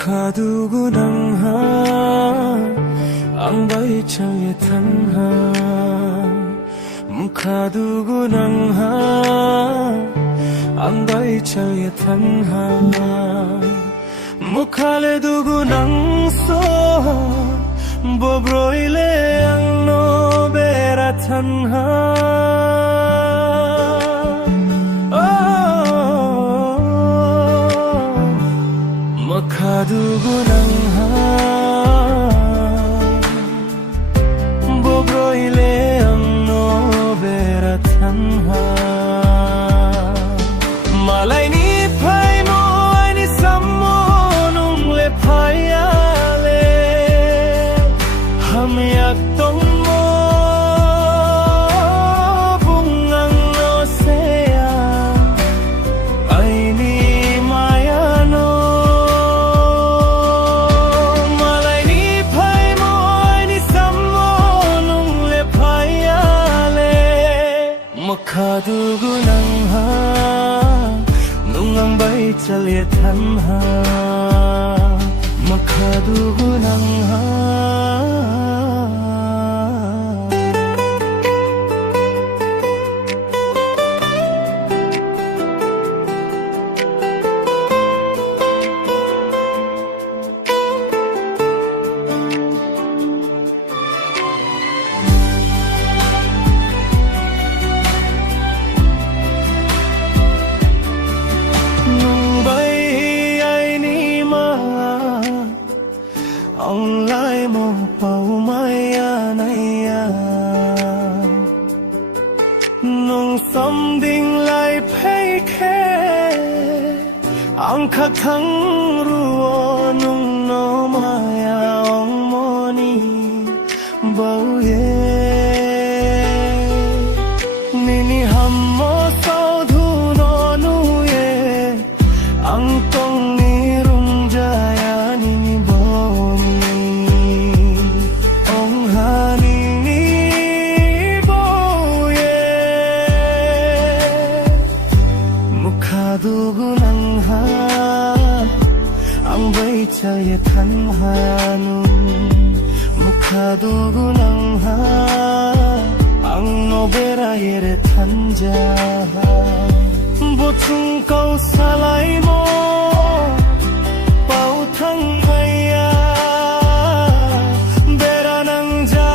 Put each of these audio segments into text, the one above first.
Mukhadugu nangha ang bai chaye thanha Mukhadugu nangha ang bai chaye thanha Mukhale dugu nang so bobroile ang no bera thanha Mukhadugu nangha bobroile ang no bera thanha malai ni phai mo ai ni sammo nung le phaiale ham yak tong mo bungang no seya ai ni maya no malai ni phai mo ai ni sammo nung le phaiale Mukhadugu nangha nungang bai chalie thanha Mukhadugu nangha Ông lại một bầu mai này nung xóm đình lại phê khê ông khắc thắng rùa nung nó mai ông moni bầu ye nini hầm mô sao thu nó nu ye ông tông ni rung jaya nini bầu Mukhadugu nangha ang bai chaye thanha Mukhadugu nangha ang no bera yere thanja bochung kau salai mo pau thang maya bera nang ja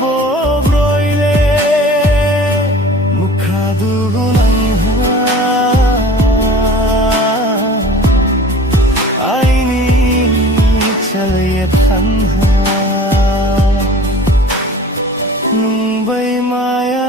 bo broile Mukhadugu nangha aini chalie thanha nung bai maya